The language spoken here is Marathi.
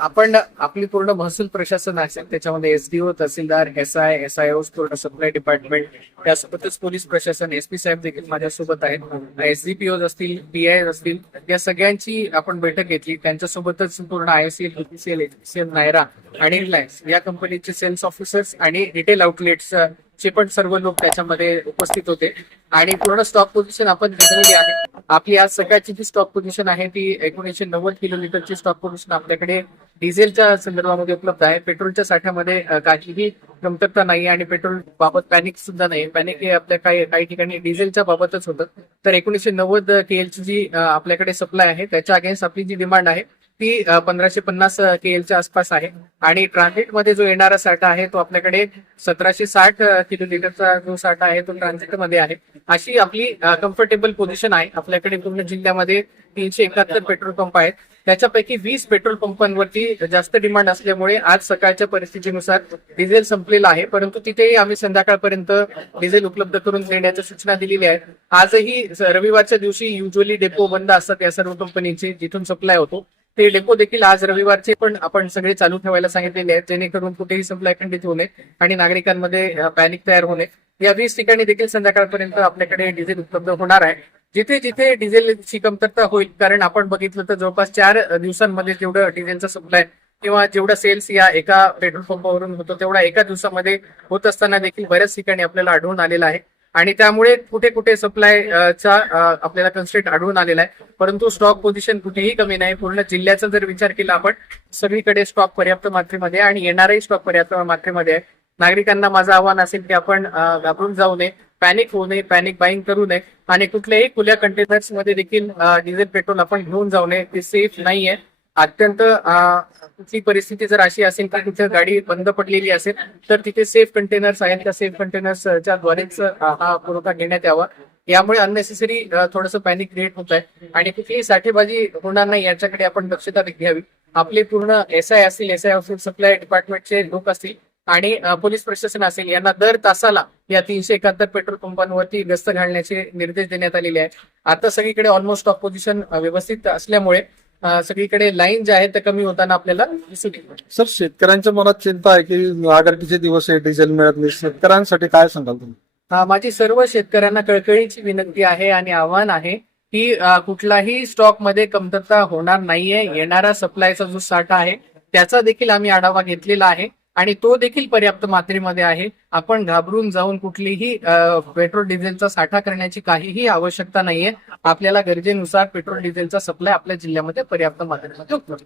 आपण आपली पूर्ण महसूल प्रशासन असेल, त्याच्यामध्ये एसडीओ, तहसीलदार, SIO, पूर्ण सप्लाय डिपार्टमेंट, त्यासोबतच पोलीस प्रशासन, SP साहेब देखील माझ्यासोबत आहेत, SDPO असतील, PI असतील, या सगळ्यांची आपण बैठक घेतली. त्यांच्यासोबतच पूर्ण IOCL, BPCL, HPCL, नायरा आणि रिलायन्स या कंपनीचे सेल्स ऑफिसर्स आणि रिटेल आउटलेट्स चे पण सर्व लोक त्याच्यामध्ये उपस्थित होते. आणि पूर्ण स्टॉक पोझिशन आपण घेतलेली आहे. आपली आज सकाळची जी स्टॉक पोझिशन आहे ती 1990 किलोलीटरची स्टॉक पोझिशन आपल्याकडे डिझेलच्या संदर्भामध्ये उपलब्ध आहे. पेट्रोलच्या साठ्यामध्ये काहीही कमतरता नाही आणि पेट्रोल बाबत पॅनिक सुद्धा नाही. पॅनिक हे आपल्या काही ठिकाणी डिझेलच्या बाबतच होतं. तर 1990 KLची जी आपल्याकडे सप्लाय आहे त्याच्या अगेन्स्ट आपली जी डिमांड आहे ती 1550 KLच्या आसपास आहे. आणि ट्रान्झिटमध्ये जो येणारा साठा आहे तो आपल्याकडे 1760 किलोलीटरचा जो साठा आहे तो ट्रान्झिटमध्ये आहे. अशी आपली कम्फर्टेबल पोझिशन आहे. आपल्याकडे पूर्ण जिल्ह्यामध्ये 371 पेट्रोल पंप आहेत. त्याच्यापैकी 20 पेट्रोल पंपांवरती जास्त डिमांड असल्यामुळे आज सकाळच्या परिस्थितीनुसार डिझेल संपलेलं आहे. परंतु तिथेही आम्ही संध्याकाळपर्यंत डिझेल उपलब्ध करून देण्याच्या सूचना दिलेल्या आहेत. आजही रविवारच्या दिवशी युजली डेपो बंद असतात या सर्व कंपनीचे, जिथून सप्लाय होतो ते डेपो देखील आज रविवारचे पण आपण सगळे चालू ठेवायला सांगितलेले आहेत, जेणेकरून कुठेही सप्लाय खंडित होऊ नये आणि नागरिकांमध्ये पॅनिक तयार होणे. या 20 ठिकाणी देखील संध्याकाळपर्यंत आपल्याकडे डिझेल उपलब्ध होणार आहे. जिथे जिथे डिझेलची कमतरता होईल, कारण आपण बघितलं तर जवळपास 4 दिवसांमध्ये जेवढं डिझेलचा सप्लाय किंवा जेवढा सेल्स या एका पेट्रोल पंपावरून होतो तेवढा एका दिवसामध्ये होत असताना देखील बऱ्याच ठिकाणी आपल्याला आढळून आलेला आहे. आणि त्यामुळे कुठे कुठे सप्लायचा आपल्याला कन्स्ट्रेंट आढळून आलेला आहे. परंतु स्टॉक पोझिशन कुठेही कमी नाही. पूर्ण जिल्ह्याचा जर विचार केला आपण, सगळीकडे स्टॉक पर्याप्त मात्रेमध्ये आणि येणारही स्टॉक पर्याप्त मात्रेमध्ये आहे. नागरिकांना माझं आव्हान असेल की आपण घाबरून जाऊ नये, पॅनिक होऊ नये, पॅनिक बाईंग करू नये आणि कुठल्याही खुल्या कंटेनर्स मध्ये देखील डिझेल पेट्रोल आपण घेऊन जाऊ नये. ते सेफ नाहीये. अत्यंत कुठली परिस्थिती जर अशी असेल की तिथे गाडी बंद पडलेली असेल तर तिथे सेफ कंटेनर्स आहेत, त्या सेफ कंटेनर्सच्या द्वारेच हा पुरवठा घेण्यात यावा. यामुळे अननेसेसरी थोडंसं पॅनिक क्रिएट होत आहे आणि कुठलीही साठेबाजी होणार नाही याच्याकडे आपण दक्षता घ्यावी. आपले पूर्ण SI असतील, SI सप्लाय डिपार्टमेंटचे लोक असतील आणि पोलीस प्रशासन असेल, यांना दर तासाला या 371 पेट्रोल पंपांवरती गस्त घालण्याचे निर्देश देण्यात आलेले आहेत. आता सगळीकडे ऑलमोस्ट स्टॉक पोझिशन व्यवस्थित असल्यामुळे सगळीकडे लाईन ज्या आहेत त्या कमी होताना आपल्याला दिसून येईल. सर, शेतकऱ्यांच्या मनात चिंता आहे की आघाडीचे दिवस आहे, डिझेल मिळत नाही. शेतकऱ्यांसाठी काय सांगाल तुम्ही? माझी सर्व शेतकऱ्यांना कळकळीची विनंती आहे आणि आव्हान आहे की कुठलाही स्टॉक मध्ये कमतरता होणार नाहीये. येणारा सप्लायचा जो साठा आहे त्याचा देखील आम्ही आढावा घेतलेला आहे आणि तो देखील पर्याप्त मात्रेमध्ये आहे. आपण घाबरून जाऊन कुठलीही पेट्रोल डिझेलचा साठा करण्याची काहीही आवश्यकता नाहीये. आपल्याला गरजेनुसार पेट्रोल डिझेलचा सप्लाय आपल्या जिल्ह्यामध्ये पर्याप्त मात्रेमध्ये उपलब्ध.